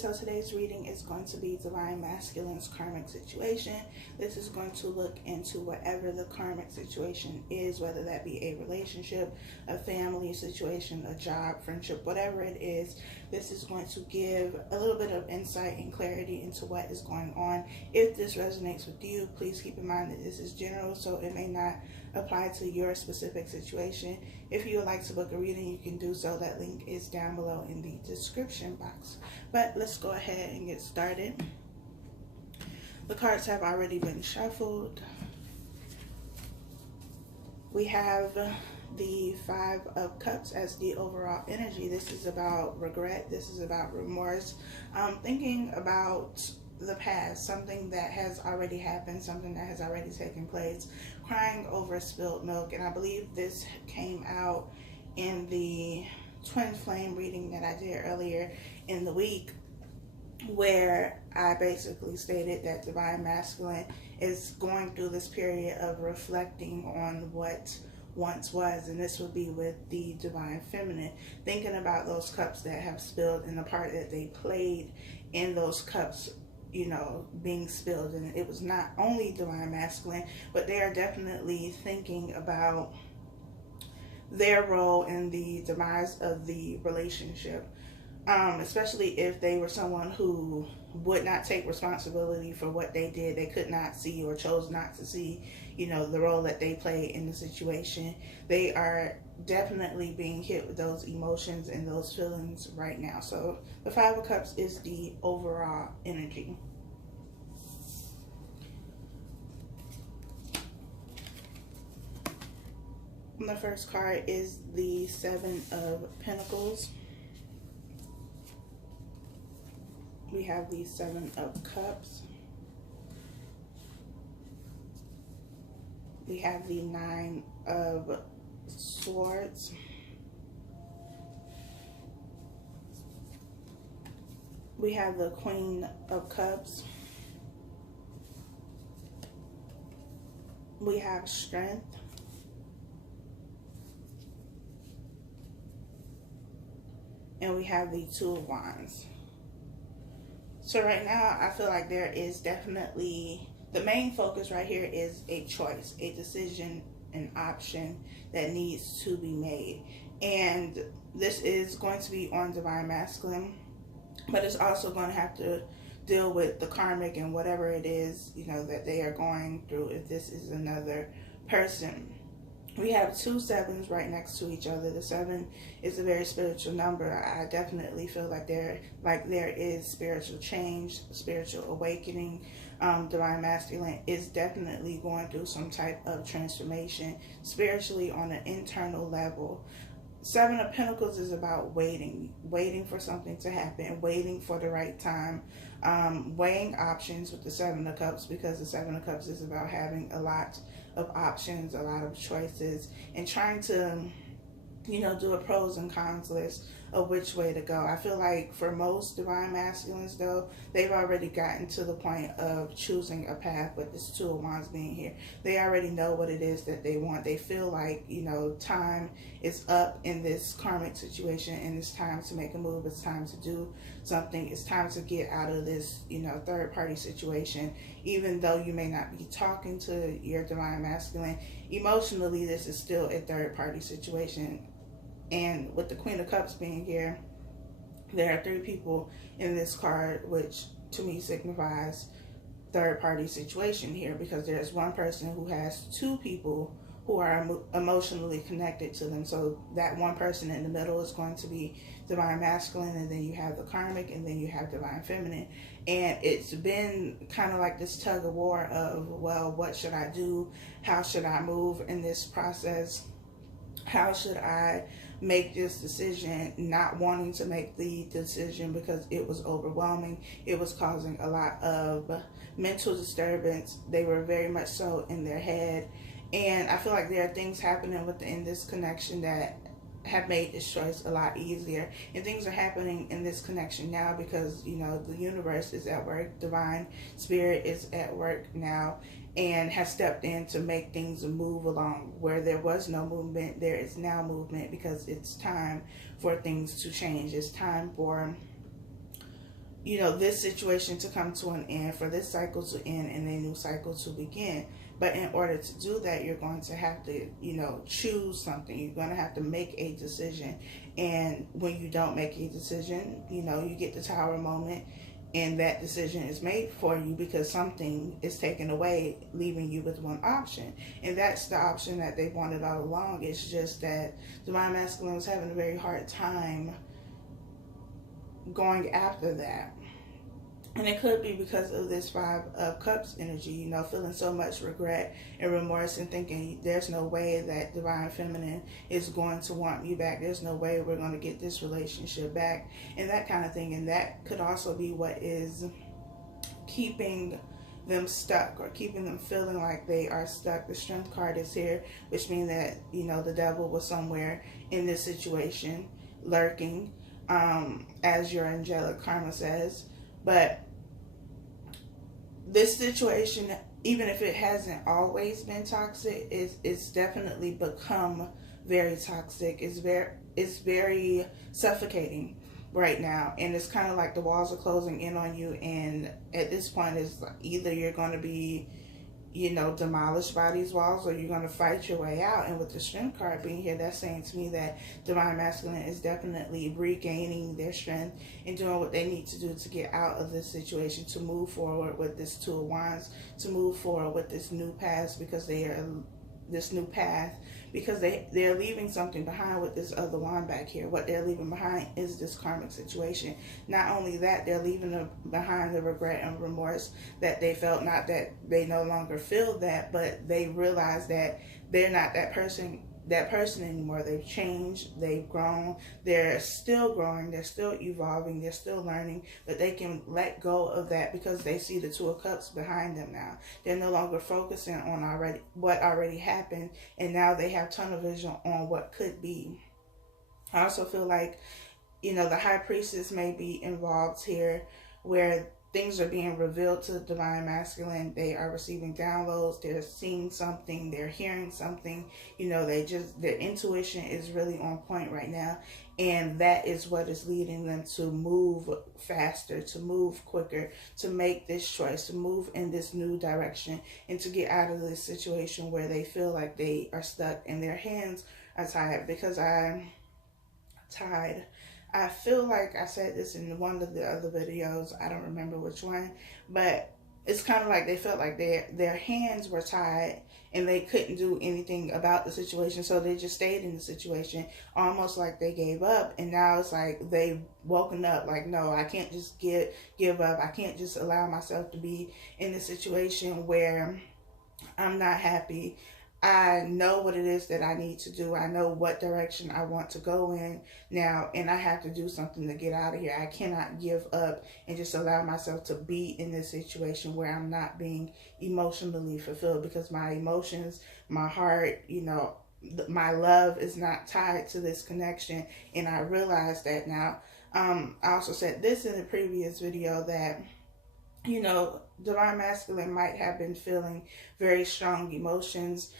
so today's reading is going to be Divine Masculine's karmic situation. This is going to look into whatever the karmic situation is, whether that be a relationship, a family situation, a job, friendship, whatever it is. This is going to give a little bit of insight and clarity into what is going on. If this resonates with you, please keep in mind that this is general, so it may not apply to your specific situation. If you would like to book a reading, you can do so. That link is down below in the description box. But let's go ahead and get started. The cards have already been shuffled. We have the Five of Cups as the overall energy. This is about regret. This is about remorse. Thinking about the past, something that has already happened, something that has already taken place, crying over spilled milk. And I believe this came out in the twin flame reading that I did earlier in the week, where I basically stated that Divine Masculine is going through this period of reflecting on what once was, and this would be with the Divine Feminine, thinking about those cups that have spilled and the part that they played in those cups, you know, being spilled. And it was not only Divine Masculine, but they are definitely thinking about their role in the demise of the relationship, especially if they were someone who would not take responsibility for what they did. They could not see or chose not to see, you know, the role that they played in the situation. They are definitely being hit with those emotions and those feelings right now. So the Five of Cups is the overall energy. The first card is the Seven of Pentacles. We have the Seven of Cups. We have the Nine of Swords. We have the Queen of Cups. We have Strength. And we have the Two of Wands. So right now, I feel like there is definitely, the main focus right here is a choice, a decision, an option that needs to be made. And this is going to be on Divine Masculine, but it's also going to have to deal with the karmic and whatever it is, you know, that they are going through if this is another person. We have two sevens right next to each other. The seven is a very spiritual number. I definitely feel like there is spiritual change, spiritual awakening. Divine Masculine is definitely going through some type of transformation spiritually on an internal level. Seven of Pentacles is about waiting for something to happen, waiting for the right time, weighing options with the Seven of Cups, because the Seven of Cups is about having a lot of options, a lot of choices, and trying to, you know, do a pros and cons list of which way to go. I feel like for most Divine Masculines, though, they've already gotten to the point of choosing a path. With this Two of Wands being here, they already know what it is that they want. They feel like, you know, time is up in this karmic situation, and it's time to make a move. It's time to do something. It's time to get out of this, you know, third party situation. Even though you may not be talking to your Divine Masculine, emotionally this is still a third party situation. And with the Queen of Cups being here, there are three people in this card, which to me signifies third party situation here, because there's one person who has two people who are emotionally connected to them. So that one person in the middle is going to be Divine Masculine, and then you have the karmic, and then you have Divine Feminine. And it's been kind of like this tug of war of, well, what should I do? How should I move in this process? How should I make this decision? Not wanting to make the decision because it was overwhelming. It was causing a lot of mental disturbance. They were very much so in their head. And I feel like there are things happening within this connection that have made this choice a lot easier. And things are happening in this connection now because, you know, the universe is at work. Divine Spirit is at work now and has stepped in to make things move along. Where there was no movement, there is now movement, because it's time for things to change. It's time for you know, this situation to come to an end, for this cycle to end and a new cycle to begin. But in order to do that, you're going to have to, you know, choose something. You're going to have to make a decision. And when you don't make a decision, you know, you get the Tower moment, and that decision is made for you because something is taken away, leaving you with one option. And that's the option that they wanted all along. It's just that Divine Masculine was having a very hard time going after that. And it could be because of this Five of Cups energy, you know, feeling so much regret and remorse and thinking there's no way that Divine Feminine is going to want me back. There's no way we're going to get this relationship back and that kind of thing. And that could also be what is keeping them stuck or keeping them feeling like they are stuck. The Strength card is here, which means that, you know, the devil was somewhere in this situation lurking, as your angelic karma says. But this situation, even if it hasn't always been toxic, it's definitely become very toxic. It's very suffocating right now. And it's kind of like the walls are closing in on you. And at this point, it's either you're going to be, you know, demolished by these walls, or you're going to fight your way out. And with the Strength card being here, that's saying to me that Divine Masculine is definitely regaining their strength and doing what they need to do to get out of this situation, to move forward with this Two of Wands, to move forward with this new path, because they're leaving something behind with this other wand back here. What they're leaving behind is this karmic situation. Not only that, they're leaving behind the regret and remorse that they felt. Not that they no longer feel that, but they realize that they're not that person anymore. They've changed, they've grown, they're still growing, they're still evolving, they're still learning, but they can let go of that because they see the Two of Cups behind them now. They're no longer focusing on what already happened, and now they have tunnel vision on what could be. I also feel like, you know, the High Priestess may be involved here, where things are being revealed to the Divine Masculine. They are receiving downloads. They're seeing something. They're hearing something. You know, their intuition is really on point right now. And that is what is leading them to move faster, to move quicker, to make this choice, to move in this new direction, and to get out of this situation where they feel like they are stuck and their hands are tied. Because I feel like I said this in one of the other videos, I don't remember which one, but it's kind of like they felt like their hands were tied and they couldn't do anything about the situation, so they just stayed in the situation, almost like they gave up. And now it's like they've woken up, like, no, I can't just give up. I can't just allow myself to be in a situation where I'm not happy. I know what it is that I need to do. I know what direction I want to go in now, and I have to do something to get out of here. I cannot give up and just allow myself to be in this situation where I'm not being emotionally fulfilled, because my emotions, my heart, you know, my love is not tied to this connection. And I realize that now. I also said this in the previous video that, you know, Divine Masculine might have been feeling very strong emotions,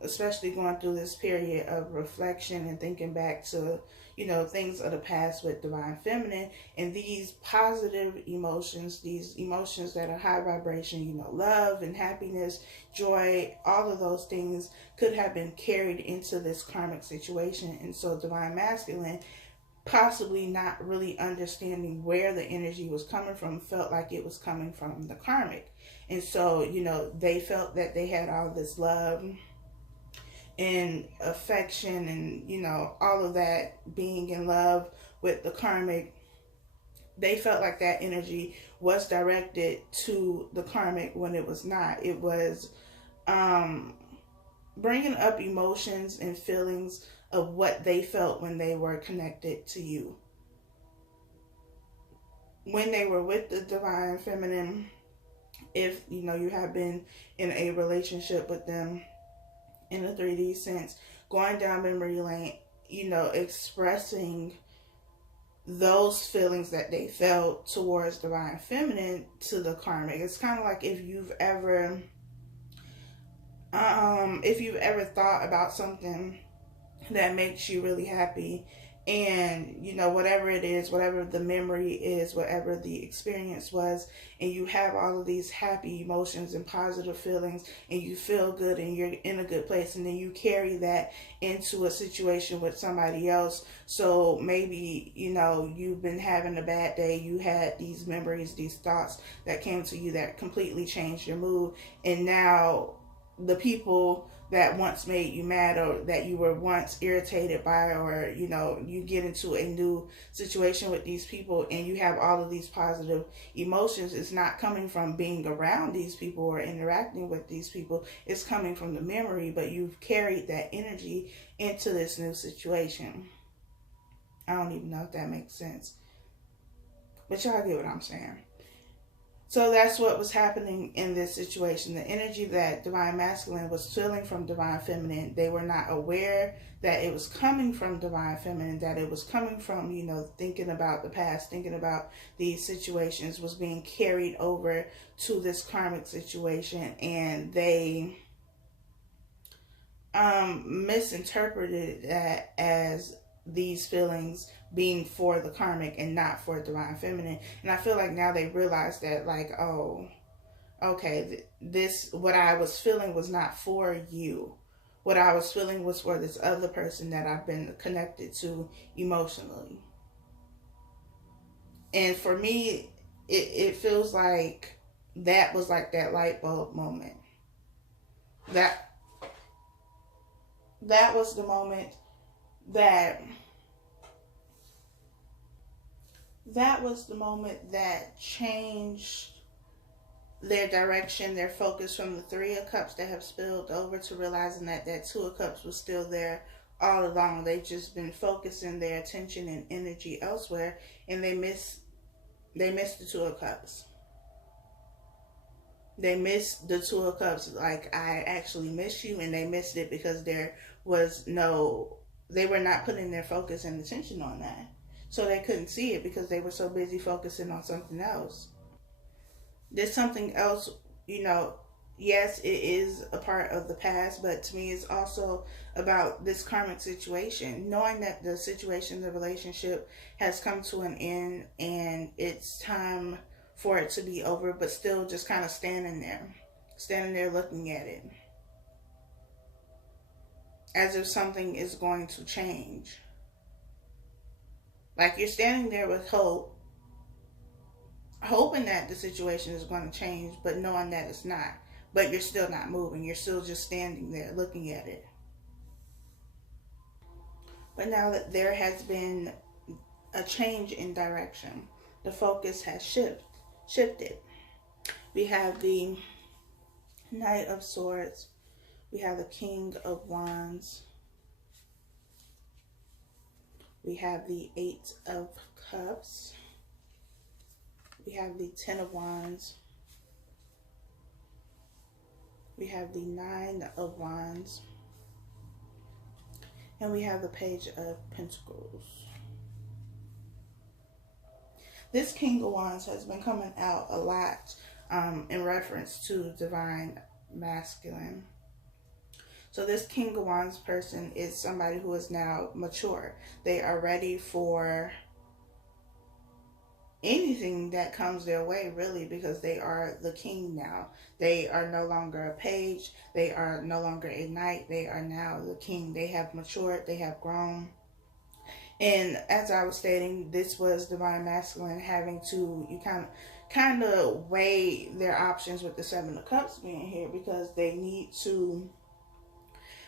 especially going through this period of reflection and thinking back to, you know, things of the past with Divine Feminine. And these positive emotions, these emotions that are high vibration, you know, love and happiness, joy, all of those things could have been carried into this karmic situation. And so Divine Masculine, possibly not really understanding where the energy was coming from, felt like it was coming from the karmic. And so, you know, they felt that they had all this love and affection and, you know, all of that, being in love with the karmic. They felt like that energy was directed to the karmic when it was not. It was bringing up emotions and feelings of what they felt when they were connected to you. When they were with the Divine Feminine, if, you know, you have been in a relationship with them in a 3D sense, going down memory lane, you know, expressing those feelings that they felt towards Divine Feminine to the karmic. It's kind of like if you've ever thought about something that makes you really happy, And you know, whatever it is, whatever the memory is, whatever the experience was, and you have all of these happy emotions and positive feelings, and you feel good and you're in a good place, and then you carry that into a situation with somebody else. So maybe, you know, you've been having a bad day, you had these memories, these thoughts that came to you that completely changed your mood, and now the people that once made you mad, or that you were once irritated by, or you know, you get into a new situation with these people and you have all of these positive emotions, it's not coming from being around these people or interacting with these people, it's coming from the memory, but you've carried that energy into this new situation. I don't even know if that makes sense, but y'all get what I'm saying. So that's what was happening in this situation. The energy that Divine Masculine was feeling from Divine Feminine, they were not aware that it was coming from Divine Feminine, that it was coming from, you know, thinking about the past, thinking about these situations, was being carried over to this karmic situation, and they misinterpreted that as these feelings being for the karmic and not for Divine Feminine. And I feel like now they realize that, like, oh, okay, this, what I was feeling was not for you. What I was feeling was for this other person that I've been connected to emotionally. And for me, it feels like that was like that light bulb moment. That was the moment that changed their direction, their focus from the Three of Cups that have spilled over to realizing that that Two of Cups was still there all along. They've just been focusing their attention and energy elsewhere, and they missed the Two of Cups. They missed the Two of Cups. Like, I actually miss you, and they missed it because there was no, they were not putting their focus and attention on that. So they couldn't see it because they were so busy focusing on something else. There's something else, you know, yes, it is a part of the past, but to me it's also about this karmic situation. Knowing that the situation, the relationship has come to an end and it's time for it to be over, but still just kind of standing there looking at it. As if something is going to change. Like, you're standing there with hope, hoping that the situation is going to change, but knowing that it's not. But you're still not moving. You're still just standing there looking at it. But now that there has been a change in direction, the focus has shifted. We have the Knight of Swords. We have the King of Wands. We have the Eight of Cups. We have the Ten of Wands. We have the Nine of Wands. And we have the Page of Pentacles. This King of Wands has been coming out a lot in reference to Divine Masculine. So this King of Wands person is somebody who is now mature. They are ready for anything that comes their way, really, because they are the king now. They are no longer a page. They are no longer a knight. They are now the king. They have matured. They have grown. And as I was stating, this was Divine Masculine having to, you kind of weigh their options with the Seven of Cups being here, because they need to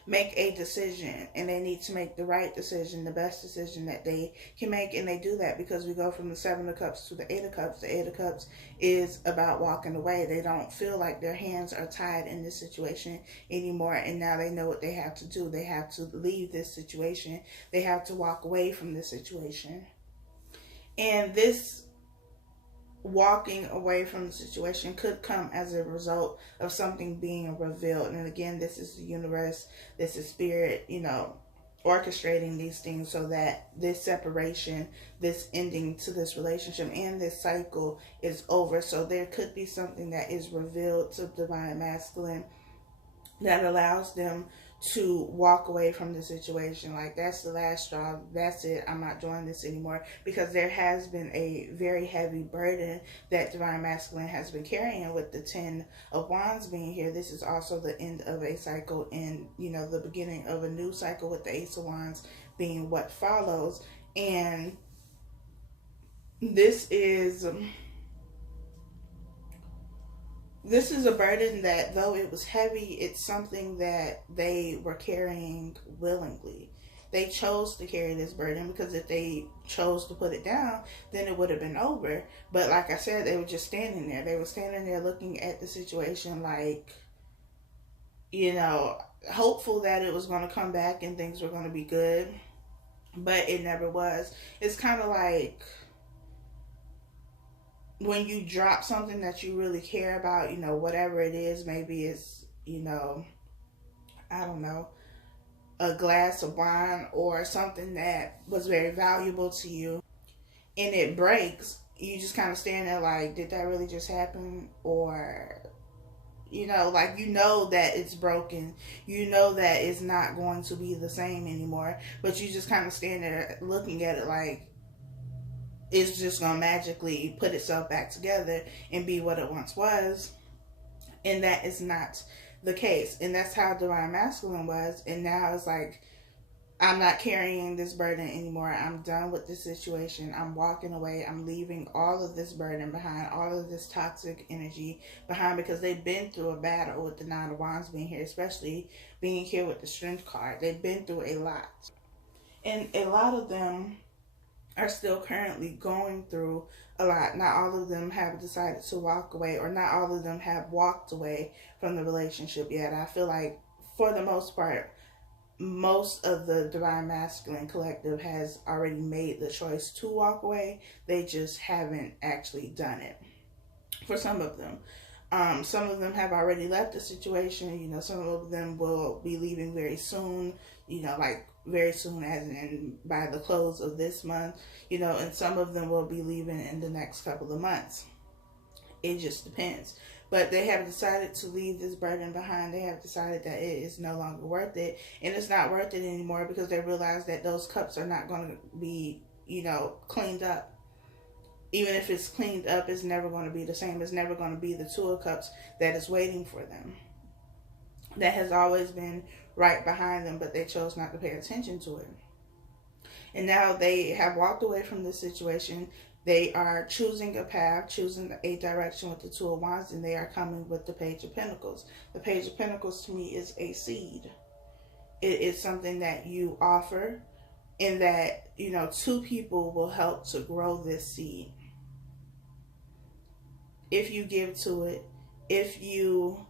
make a decision, and they need to make the right decision, the best decision that they can make. And they do that because we go from the Seven of Cups to the Eight of Cups. The Eight of Cups is about walking away. They don't feel like their hands are tied in this situation anymore, and now they know what they have to do. They have to leave this situation. They have to walk away from this situation. And this walking away from the situation could come as a result of something being revealed. And again, this is the universe, this is spirit, you know, orchestrating these things so that this separation, this ending to this relationship and this cycle is over. So there could be something that is revealed to Divine Masculine that allows them to walk away from the situation. Like, that's the last straw. That's it. I'm not doing this anymore, because there has been a very heavy burden that Divine Masculine has been carrying with the 10 of Wands being here. This is also the end of a cycle and, you know, the beginning of a new cycle with the Ace of Wands being what follows. And this is a burden that, though it was heavy, it's something that they were carrying willingly. They chose to carry this burden, because if they chose to put it down, then it would have been over. But like I said, they were just standing there. They were standing there looking at the situation like, you know, hopeful that it was going to come back and things were going to be good. But it never was. It's kind of like when you drop something that you really care about, you know, whatever it is, maybe it's, you know, I don't know, a glass of wine or something that was very valuable to you, and it breaks, you just kind of stand there like, did that really just happen? Or, you know, like, you know that it's broken, you know that it's not going to be the same anymore, but you just kind of stand there looking at it like, it's just going to magically put itself back together and be what it once was. And that is not the case. And that's how Divine Masculine was. And now it's like, I'm not carrying this burden anymore. I'm done with this situation. I'm walking away. I'm leaving all of this burden behind, all of this toxic energy behind, because they've been through a battle with the 9 of Wands being here, especially being here with the Strength card. They've been through a lot. And a lot of them are still currently going through a lot. Not all of them have decided to walk away, or not all of them have walked away from the relationship yet. I feel like, for the most part, most of the Divine Masculine collective has already made the choice to walk away. They just haven't actually done it. For some of them. Some of them have already left the situation. You know, some of them will be leaving very soon. You know, like very soon as in by the close of this month. You know, and some of them will be leaving in the next couple of months. It just depends. But they have decided to leave this burden behind. They have decided that it is no longer worth it. And it's not worth it anymore, because they realize that those cups are not going to be, you know, cleaned up. Even if it's cleaned up, it's never going to be the same. It's never going to be the 2 of Cups that is waiting for them. That has always been right behind them, but they chose not to pay attention to it. And now they have walked away from this situation. They are choosing a path, choosing a direction with the 2 of Wands, and they are coming with the Page of Pentacles. The Page of Pentacles to me is a seed. It is something that you offer, and that, you know, 2 people will help to grow this seed. If you give to it, if you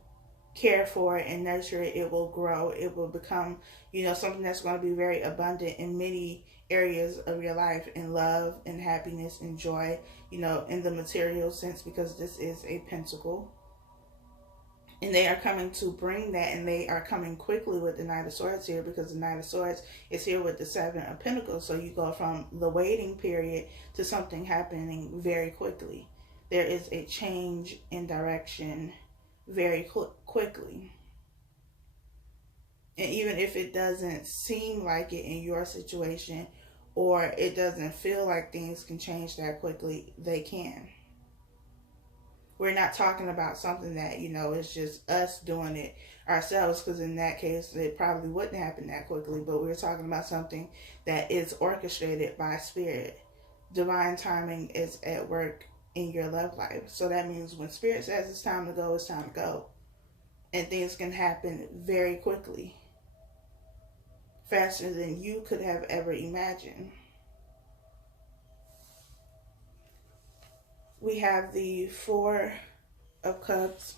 care for it and nurture it, it will grow. It will become, you know, something that's going to be very abundant in many areas of your life, in love and happiness and joy, you know, in the material sense, because this is a pentacle. And they are coming to bring that, and they are coming quickly with the Knight of Swords here, because the Knight of Swords is here with the 7 of Pentacles. So you go from the waiting period to something happening very quickly. There is a change in direction very quickly. And even if it doesn't seem like it in your situation, or it doesn't feel like things can change that quickly, they can. We're not talking about something that, you know, it's just us doing it ourselves, because in that case, it probably wouldn't happen that quickly. But we're talking about something that is orchestrated by Spirit. Divine timing is at work in your love life. So that means when Spirit says it's time to go, it's time to go. And things can happen very quickly. Faster than you could have ever imagined. We have the 4 of Cups.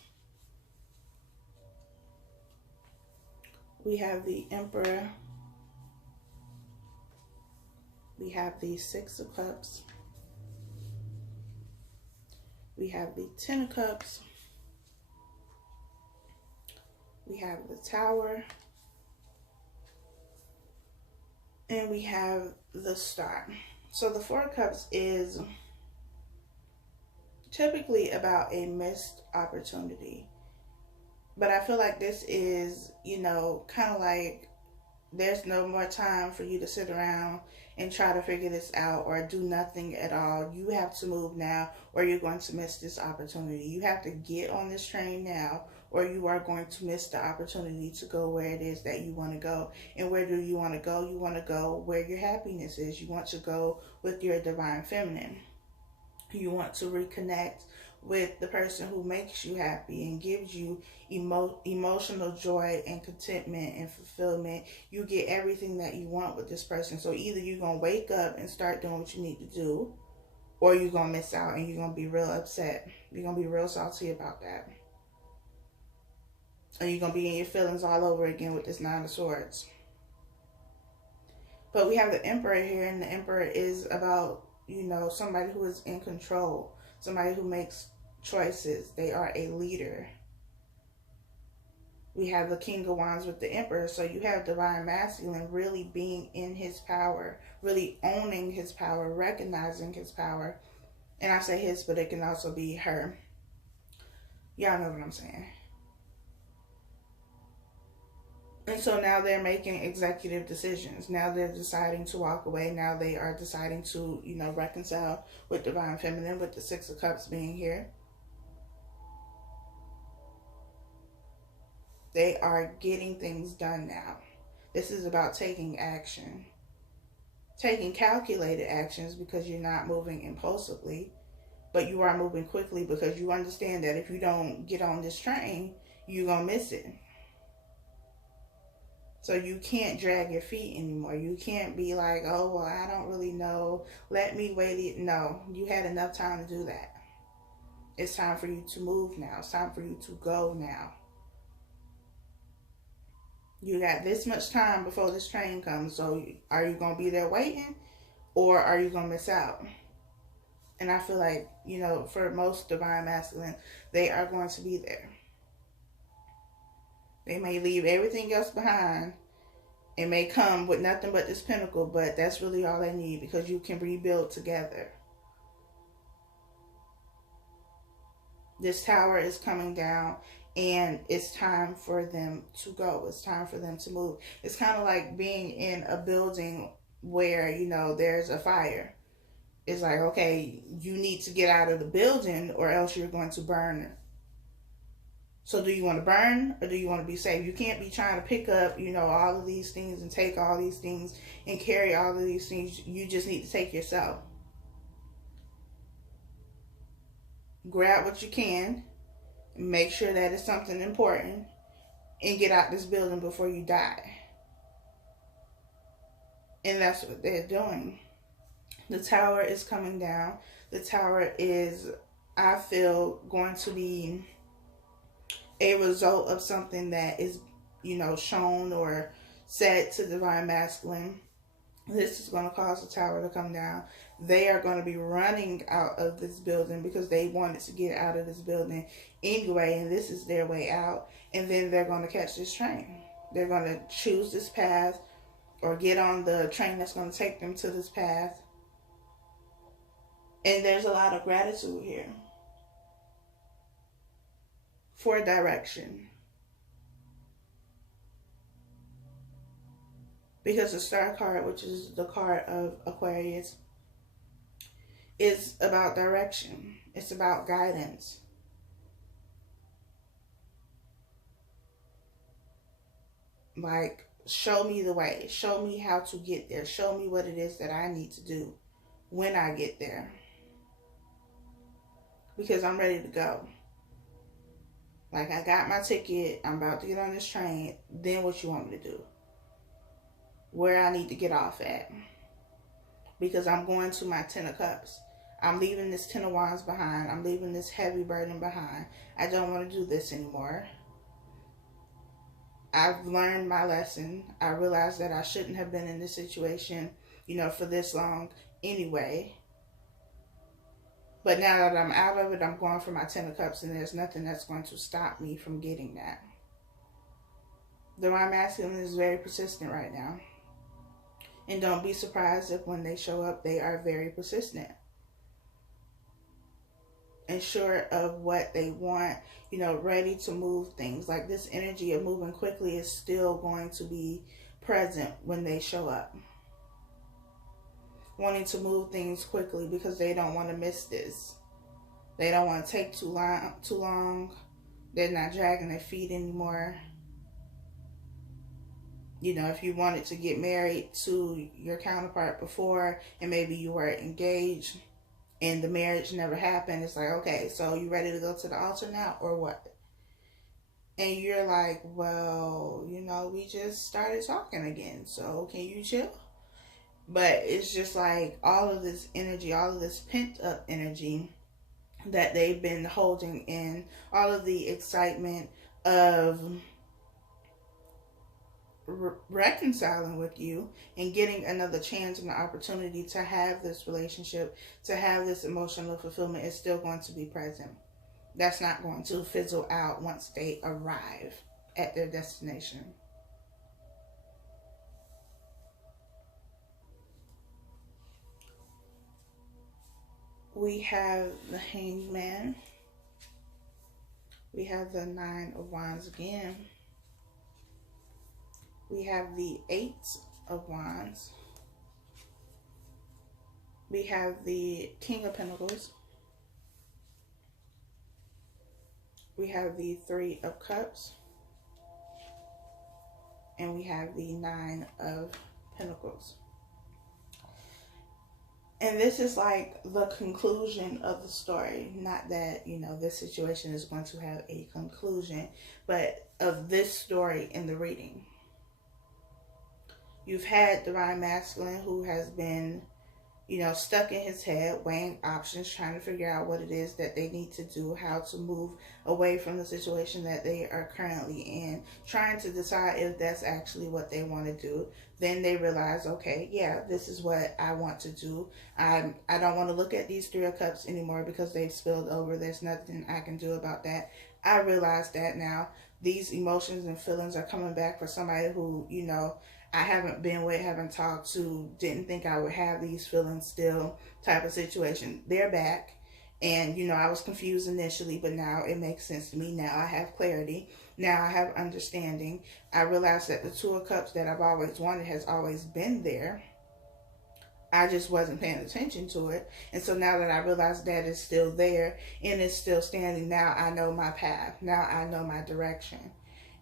We have the Emperor. We have the 6 of Cups. We have the 10 of Cups. We have the Tower. And we have the Star. So the 4 of Cups is typically about a missed opportunity. But I feel like this is you know, kind of like there's no more time for you to sit around and try to figure this out or do nothing at all. You have to move now or you're going to miss this opportunity. You have to get on this train now or you are going to miss the opportunity to go where it is that you want to go. And where do you want to go? You want to go where your happiness is. You want to go with your divine feminine. You want to reconnect with the person who makes you happy and gives you emotional joy and contentment and fulfillment. You get everything that you want with this person. So either you're going to wake up and start doing what you need to do, or you're going to miss out and you're going to be real upset. You're going to be real salty about that. And you're going to be in your feelings all over again with this Nine of Swords. But we have the Emperor here, and the Emperor is about, you know, somebody who is in control. Somebody who makes choices. They are a leader. We have the King of Wands with the Emperor. So you have Divine Masculine really being in his power. Really owning his power. Recognizing his power. And I say his, but it can also be her. Y'all know what I'm saying. And so now they're making executive decisions. Now they're deciding to walk away. Now they are deciding to, you know, reconcile with Divine Feminine, with the Six of Cups being here. They are getting things done now. This is about taking action. Taking calculated actions because you're not moving impulsively, but you are moving quickly because you understand that if you don't get on this train, you're going to miss it. So you can't drag your feet anymore. You can't be like, oh, well, I don't really know. Let me wait. No, you had enough time to do that. It's time for you to move now. It's time for you to go now. You got this much time before this train comes. So are you going to be there waiting or are you going to miss out? And I feel like, you know, for most Divine Masculine, they are going to be there. They may leave everything else behind and may come with nothing but this Pentacle, but that's really all they need because you can rebuild together. This Tower is coming down and it's time for them to go. It's time for them to move. It's kind of like being in a building where, you know, there's a fire. It's like, okay, you need to get out of the building or else you're going to burn. So do you want to burn or do you want to be safe? You can't be trying to pick up, you know, all of these things and take all these things and carry all of these things. You just need to take yourself. Grab what you can. Make sure that it's something important. And get out this building before you die. And that's what they're doing. The Tower is coming down. The Tower is, I feel, going to be a result of something that is, you know, shown or said to Divine Masculine. This is going to cause the Tower to come down. They are going to be running out of this building because they wanted to get out of this building anyway, and this is their way out. And then they're going to catch this train. They're going to choose this path or get on the train that's going to take them to this path. And there's a lot of gratitude here for direction. Because the Star card, which is the card of Aquarius, is about direction. It's about guidance. Like, show me the way. Show me how to get there. Show me what it is that I need to do when I get there. Because I'm ready to go. Like, I got my ticket. I'm about to get on this train. Then what you want me to do? Where I need to get off at. Because I'm going to my 10 of Cups. I'm leaving this 10 of Wands behind. I'm leaving this heavy burden behind. I don't want to do this anymore. I've learned my lesson. I realized that I shouldn't have been in this situation, you know, for this long anyway. But now that I'm out of it, I'm going for my 10 of Cups, and there's nothing that's going to stop me from getting that. Divine Masculine is very persistent right now. And don't be surprised if when they show up, they are very persistent. and sure of what they want, you know, ready to move things. Like this energy of moving quickly is still going to be present when they show up. Wanting to move things quickly because they don't want to miss this. They don't want to take too long. They're not dragging their feet anymore. You know, if you wanted to get married to your counterpart before and maybe you were engaged and the marriage never happened, it's like, okay, so you ready to go to the altar now or what? And you're like, well, you know, we just started talking again, so can you chill? But it's just like all of this energy, all of this pent up energy that they've been holding in, all of the excitement of reconciling with you and getting another chance and an opportunity to have this relationship, to have this emotional fulfillment is still going to be present. That's not going to fizzle out once they arrive at their destination. We have the Hanged Man. We have the Nine of Wands again. We have the Eight of Wands. We have the King of Pentacles. We have the Three of Cups. And we have the Nine of Pentacles. And this is like the conclusion of the story. Not that, you know, this situation is going to have a conclusion, but of this story in the reading. You've had Divine Masculine who has been, you know, stuck in his head, weighing options, trying to figure out what it is that they need to do, how to move away from the situation that they are currently in, trying to decide if that's actually what they want to do. Then they realize, okay, yeah, this is what I want to do. I don't want to look at these Three of Cups anymore because they've spilled over. There's nothing I can do about that. I realize that now. These emotions and feelings are coming back for somebody who, you know, I haven't been with, haven't talked to, didn't think I would have these feelings still type of situation. They're back. And, you know, I was confused initially, but now it makes sense to me. Now I have clarity. Now I have understanding. I realize that the Two of Cups that I've always wanted has always been there. I just wasn't paying attention to it. And so now that I realize that it's still there and it's still standing, now I know my path. Now I know my direction.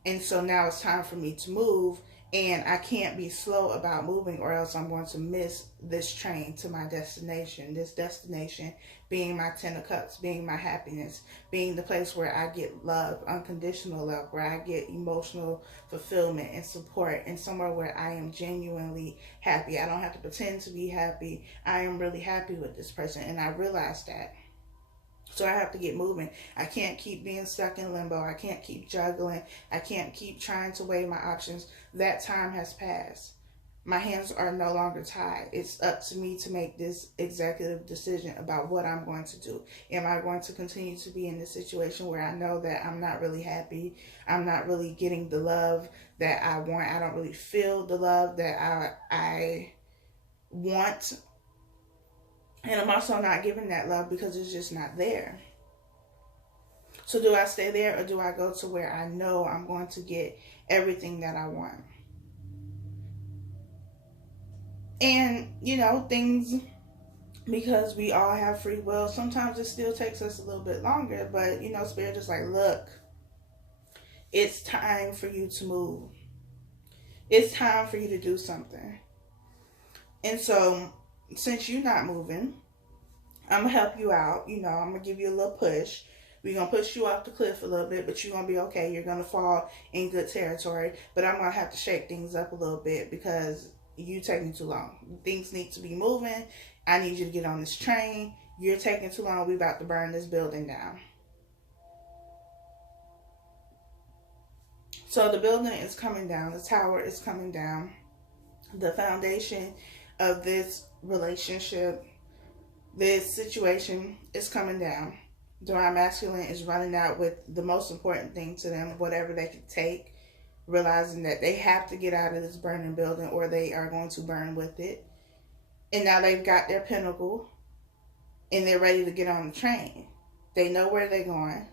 And so now it's time for me to move. And I can't be slow about moving or else I'm going to miss this train to my destination. This destination being my Ten of Cups, being my happiness, being the place where I get love, unconditional love, where I get emotional fulfillment and support, and somewhere where I am genuinely happy. I don't have to pretend to be happy. I am really happy with this person, and I realize that. So I have to get moving. I can't keep being stuck in limbo. I can't keep juggling. I can't keep trying to weigh my options. That time has passed. My hands are no longer tied. It's up to me to make this executive decision about what I'm going to do. Am I going to continue to be in this situation where I know that I'm not really happy? I'm not really getting the love that I want. I don't really feel the love that I want. And I'm also not giving that love because it's just not there. So do I stay there or do I go to where I know I'm going to get everything that I want? And, you know, things, because we all have free will, sometimes it still takes us a little bit longer. But, you know, Spirit is like, look, it's time for you to move. It's time for you to do something. And so, since you're not moving, I'm going to help you out. You know, I'm going to give you a little push. We're going to push you off the cliff a little bit, but you're going to be okay. You're going to fall in good territory. But I'm going to have to shake things up a little bit because you're taking too long. Things need to be moving. I need you to get on this train. You're taking too long. We're about to burn this building down. So the building is coming down. The tower is coming down. The foundation of this relationship, this situation is coming down. Divine Masculine is running out with the most important thing to them, whatever they can take, realizing that they have to get out of this burning building or they are going to burn with it. And now they've got their pinnacle and they're ready to get on the train. They know where they're going.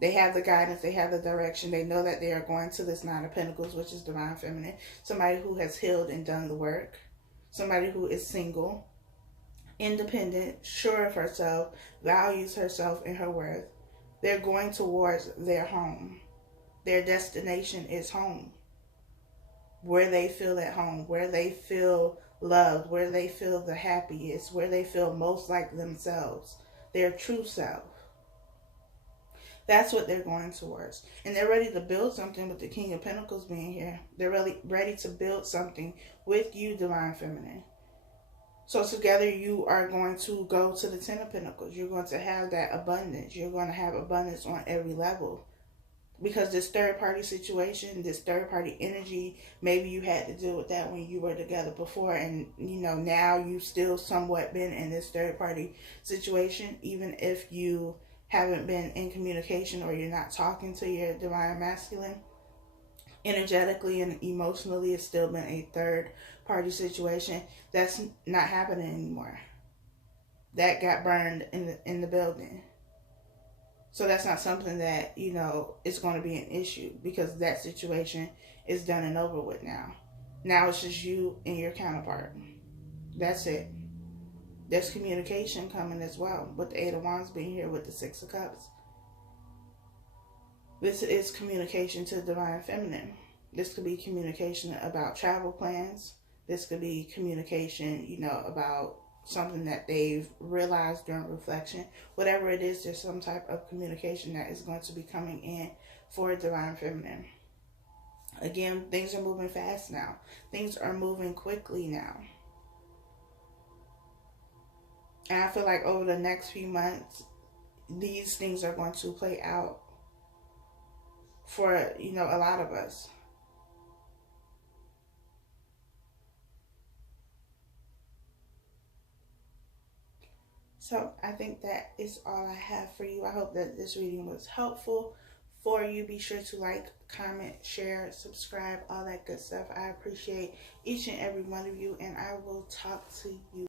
They have the guidance. They have the direction. They know that they are going to this Nine of Pentacles, which is Divine Feminine. Somebody who has healed and done the work. Somebody who is single, independent, sure of herself, values herself and her worth. They're going towards their home. Their destination is home. Where they feel at home, where they feel loved, where they feel the happiest, where they feel most like themselves, their true self. That's what they're going towards. And they're ready to build something with the King of Pentacles being here. They're really ready to build something with you, Divine Feminine. So together you are going to go to the Ten of Pentacles. You're going to have that abundance. You're going to have abundance on every level. Because this third party situation, this third party energy, maybe you had to deal with that when you were together before. And, you know, now you've still somewhat been in this third party situation. Even if you haven't been in communication or you're not talking to your Divine Masculine. Energetically and emotionally, it's still been a third party situation. That's not happening anymore. That got burned in the building. So that's not something that, you know, is going to be an issue because that situation is done and over with now. Now it's just you and your counterpart. That's it. There's communication coming as well with the Eight of Wands being here with the Six of Cups. This is communication to the Divine Feminine. This could be communication about travel plans. This could be communication, you know, about something that they've realized during reflection. Whatever it is, there's some type of communication that is going to be coming in for Divine Feminine. Again, things are moving fast now. Things are moving quickly now. And I feel like over the next few months, these things are going to play out for, you know, a lot of us. So I think that is all I have for you. I hope that this reading was helpful for you. Be sure to like, comment, share, subscribe, all that good stuff. I appreciate each and every one of you, and I will talk to you